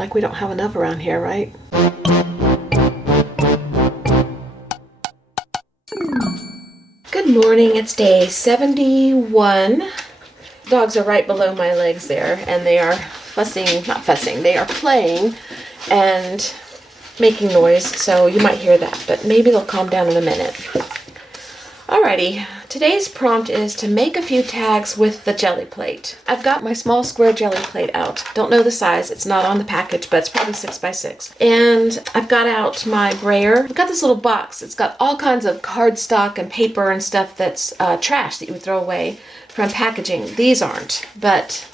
Like we don't have enough around here, right? Good morning, it's day 71. Dogs are right below my legs there, and they are not fussing, they are playing and making noise, so you might hear that, but maybe they'll calm down in a minute. Alrighty, today's prompt is to make a few tags with the jelly plate. I've got my small square jelly plate out. Don't know the size, it's not on the package, but it's probably 6 by 6. And I've got out my brayer. I've got this little box. It's got all kinds of cardstock and paper and stuff that's trash that you would throw away from packaging. These aren't, but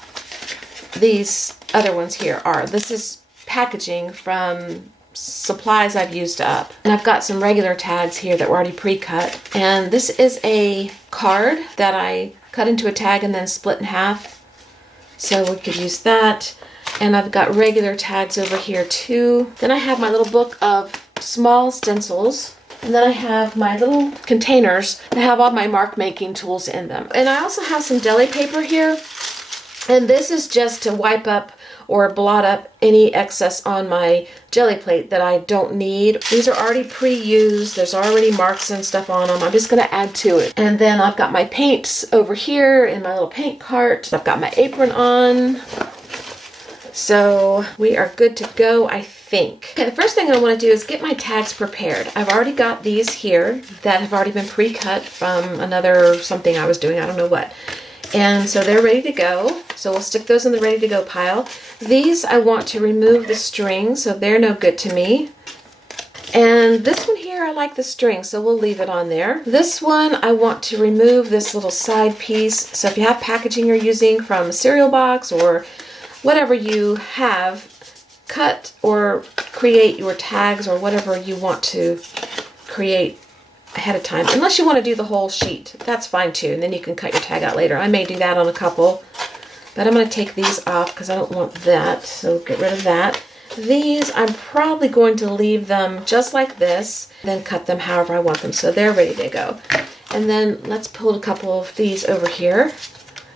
these other ones here are. This is packaging from supplies I've used up. And I've got some regular tags here that were already pre-cut. And this is a card that I cut into a tag and then split in half. So we could use that. And I've got regular tags over here too. Then I have my little book of small stencils. And then I have my little containers that have all my mark making tools in them. And I also have some deli paper here. And this is just to wipe up or blot up any excess on my jelly plate that I don't need. These are already pre-used. There's already marks and stuff on them. I'm just going to add to it. And then I've got my paints over here in my little paint cart. I've got my apron on. So we are good to go, I think. Okay, the first thing I want to do is get my tags prepared. I've already got these here that have already been pre-cut from another something I was doing. I don't know what. And so they're ready to go. So we'll stick those in the ready to go pile. These I want to remove the string, so they're no good to me. And this one here, I like the string, so we'll leave it on there. This one, I want to remove this little side piece. So if you have packaging you're using from a cereal box or whatever you have, cut or create your tags or whatever you want to create ahead of time, unless you want to do the whole sheet. That's fine too, and then you can cut your tag out later. I may do that on a couple, but I'm going to take these off because I don't want that, so get rid of that. These, I'm probably going to leave them just like this, then cut them however I want them, so they're ready to go. And then let's pull a couple of these over here.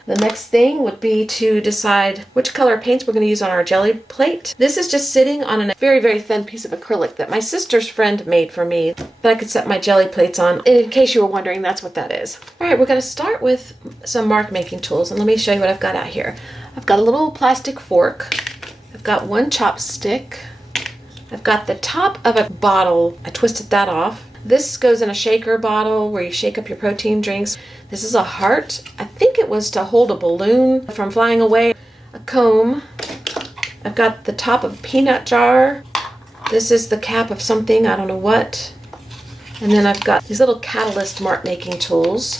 The next thing would be to decide which color paints we're going to use on our jelly plate. This is just sitting on a very, very thin piece of acrylic that my sister's friend made for me that I could set my jelly plates on. In case you were wondering, that's what that is. All right, we're going to start with some mark making tools, and let me show you what I've got out here. I've got a little plastic fork. I've got one chopstick. I've got the top of a bottle. I twisted that off. This goes in a shaker bottle where you shake up your protein drinks. This is a heart. I think it was to hold a balloon from flying away. A comb. I've got the top of a peanut jar. This is the cap of something, I don't know what. And then I've got these little catalyst mark making tools.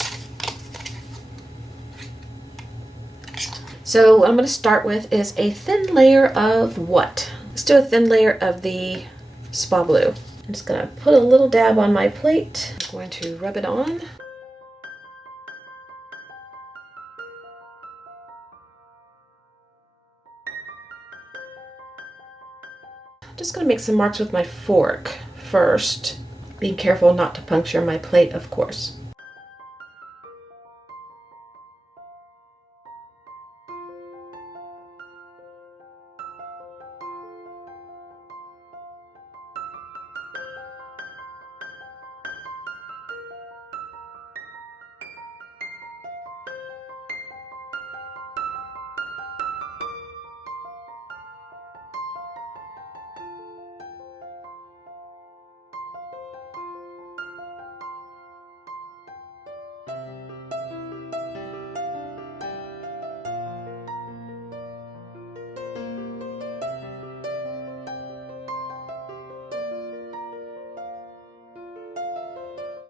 So what I'm going to start with is a thin layer of what? Let's do a thin layer of the spa blue. I'm just going to put a little dab on my plate. I'm going to rub it on. I'm just going to make some marks with my fork first. Being careful not to puncture my plate, of course.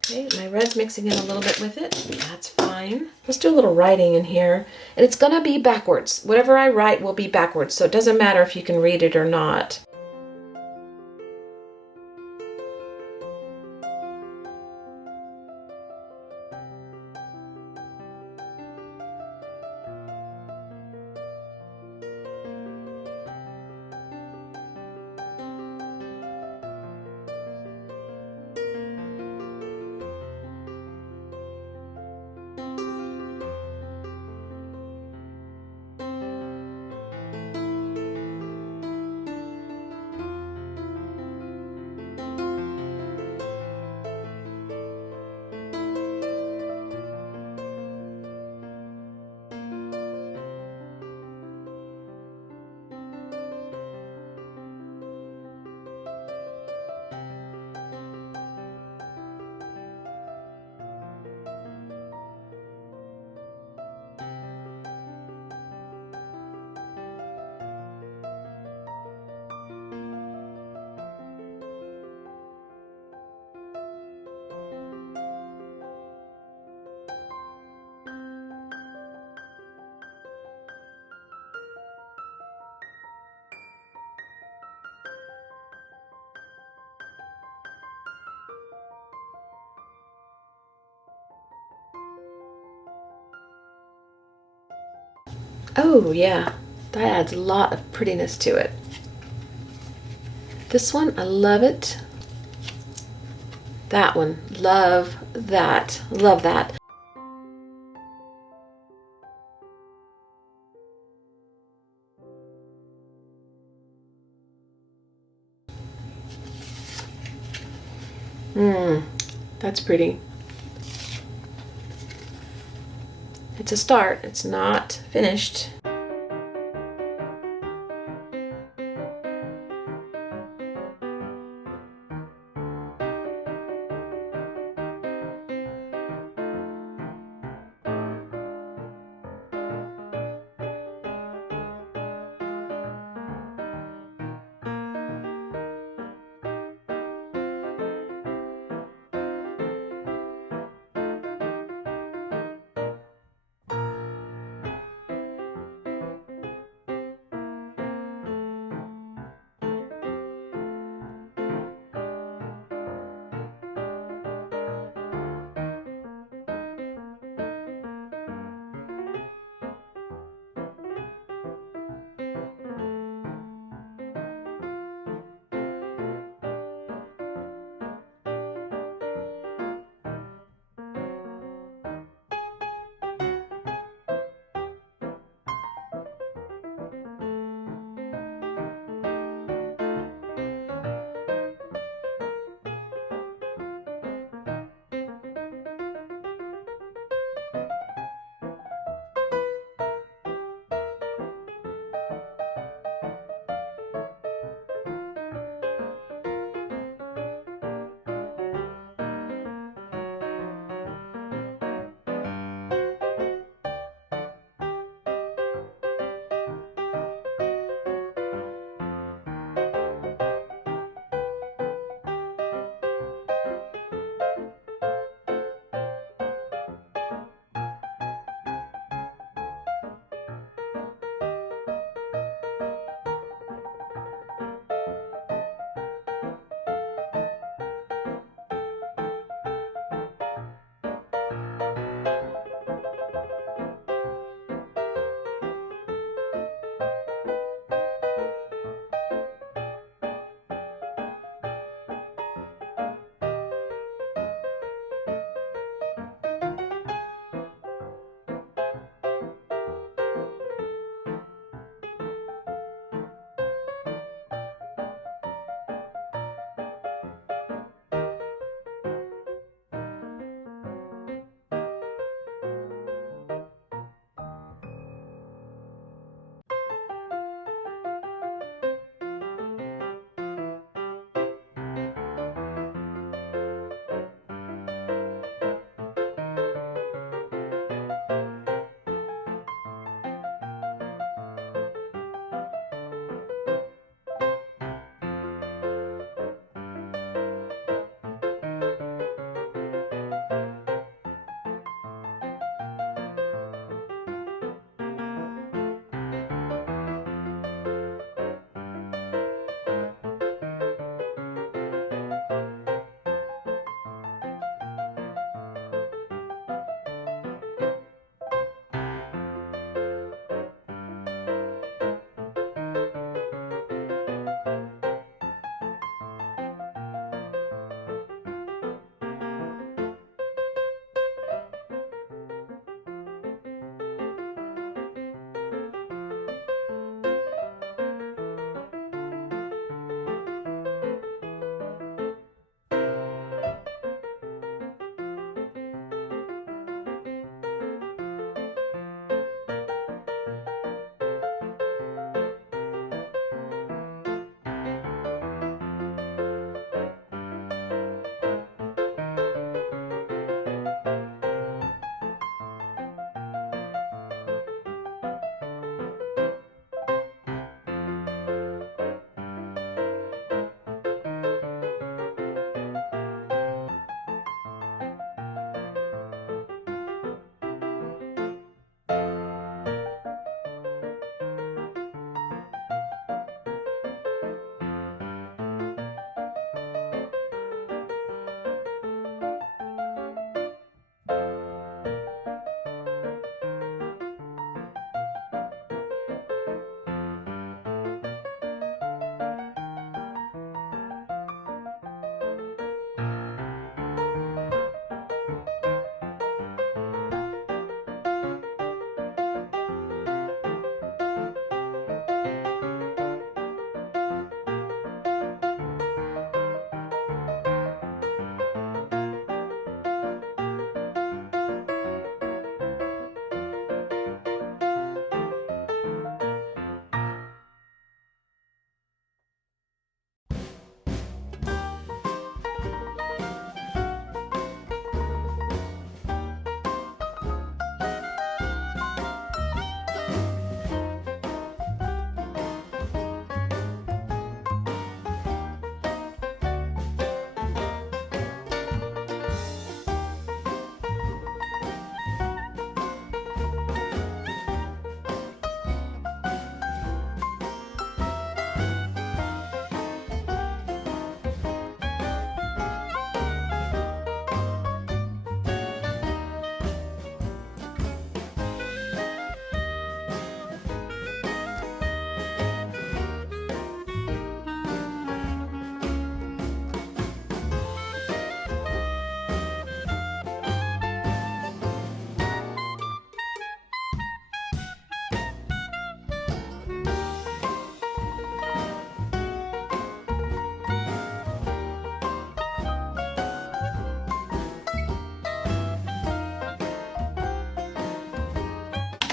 Okay, my red's mixing in a little bit with it. That's fine. Let's do a little writing in here. And it's gonna be backwards. Whatever I write will be backwards, so it doesn't matter if you can read it or not. Oh yeah, that adds a lot of prettiness to it. This one, I love it. That one, love that. Love that. That's pretty. It's a start, it's not finished.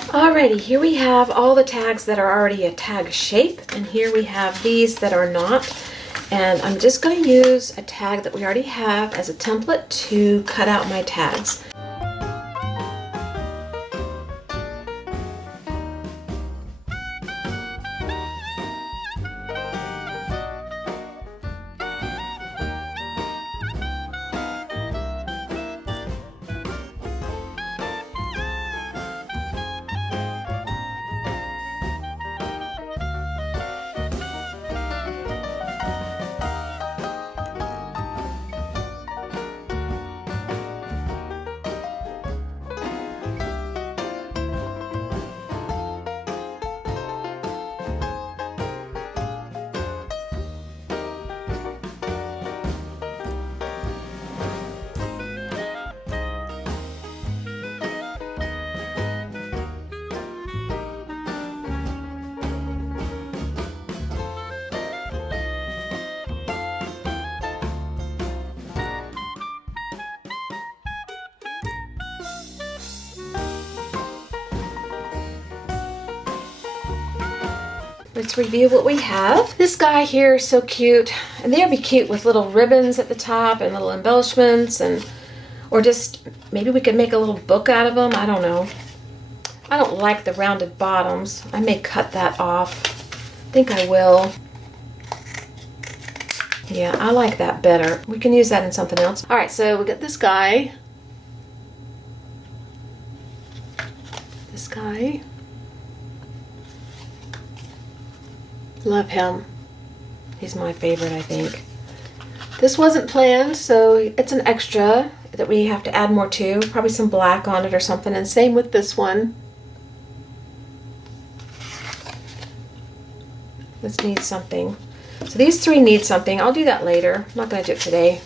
Alrighty, here we have all the tags that are already a tag shape, and here we have these that are not. And I'm just going to use a tag that we already have as a template to cut out my tags. Let's review what we have. This guy here is so cute, and they'll be cute with little ribbons at the top and little embellishments, and or just maybe we could make a little book out of them. I don't know. I don't like the rounded bottoms. I may cut that off. I think I will. Yeah, I like that better. We can use that in something else. All right, so we got this guy. This guy. Love him. He's my favorite, I think. This wasn't planned, so it's an extra that we have to add more to. Probably some black on it or something, and same with this one. This needs something. So these three need something. I'll do that later. I'm not going to do it today.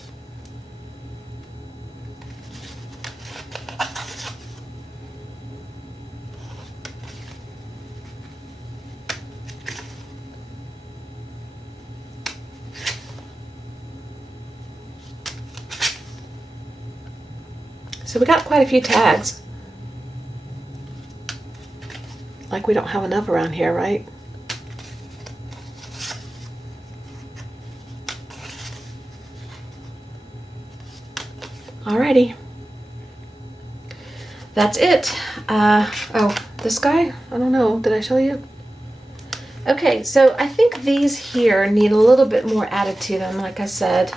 So we got quite a few tags. Like we don't have enough around here, right? Alrighty. That's it. Oh, this guy? I don't know. Did I show you? Okay, so I think these here need a little bit more added to them, like I said.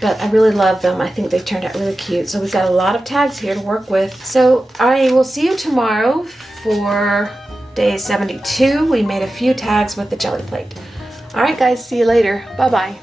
But I really love them. I think they turned out really cute. So we've got a lot of tags here to work with. So I will see you tomorrow for day 72. We made a few tags with the jelly plate. All right, guys, see you later. Bye-bye.